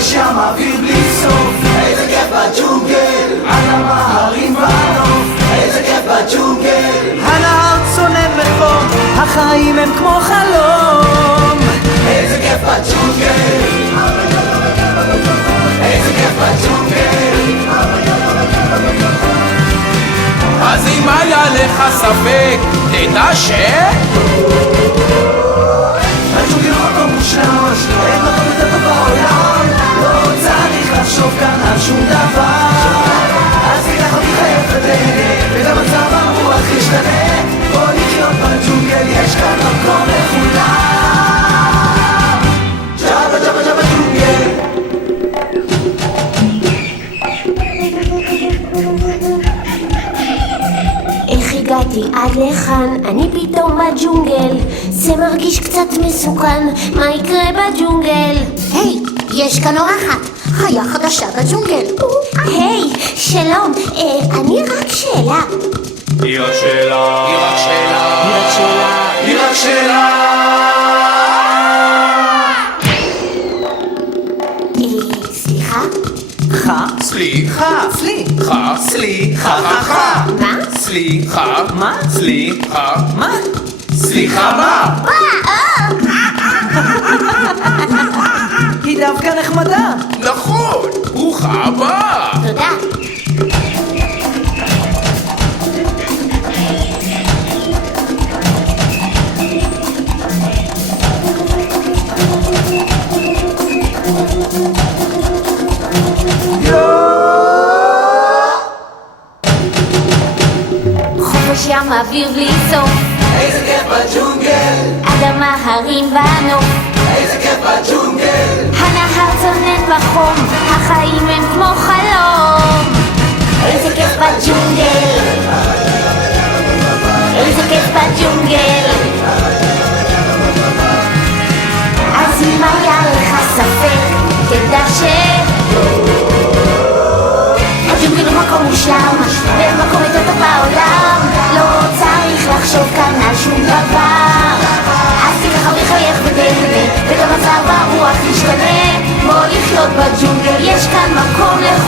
שם אוויר בלי סוף, איזה כיף בג'ונגל, אדמה, הרים ונוף, איזה כיף בג'ונגל. הנהר צונן בחום, החיים הם כמו חלום. איזה כיף בג'ונגל, איזה כיף בג'ונגל. אז אם היה לך ספק, תדע ש... הג'ונגל הוא מקום מושלם, אין מקום יותר טוב בעולם. לא צריך לחשוב כאן על שום דבר. אז תיקח אותי חייב ותהנה, וגם מצב הרוח ישתנה. בוא לחיות בג'ונגל, יש כאן מקום לכולם. ג'אבה ג'אבה ג'אבה ג'ונגל. איך הגעתי עד לכאן? אני פתאום בג'ונגל. זה מרגיש קצת מסוכן, מה יקרה בג'ונגל? היי, יש כאן אורחת, חיה חדשה בג'ונגל. היי, שלום, אני רק שאלה. היא רק שאלה, היא רק שאלה, היא רק שאלה, היא רק שאלה. סליחה? סליחה, סליחה, סליחה, סליחה, מה? סליחה, מה? סליחה, מה? סליחה מה? היא דווקא נחמדה. נכון, ברוכה הבאה. תודה. חופש ים אוויר בלי סוף, איזה כיף בג'ונגל, אדמה, הרים ונוף, איזה כיף בג'ונגל. הנהר צונן בחום, החיים הם כמו חלום. איזה כיף בג'ונגל, איזה כיף בג'ונגל. אז אם היה לך ספק, תדע ש... הג'ונגל הוא מקום מושלם, ואין מקום יותר טוב בעולם. לא צריך לחשוב כאן על שום דבר. אז תיקח אוויר חייך ותהנה, וגם מצב הרוח ישתנה. בוא לחיות בג'ונגל, יש כאן מקום לכולם.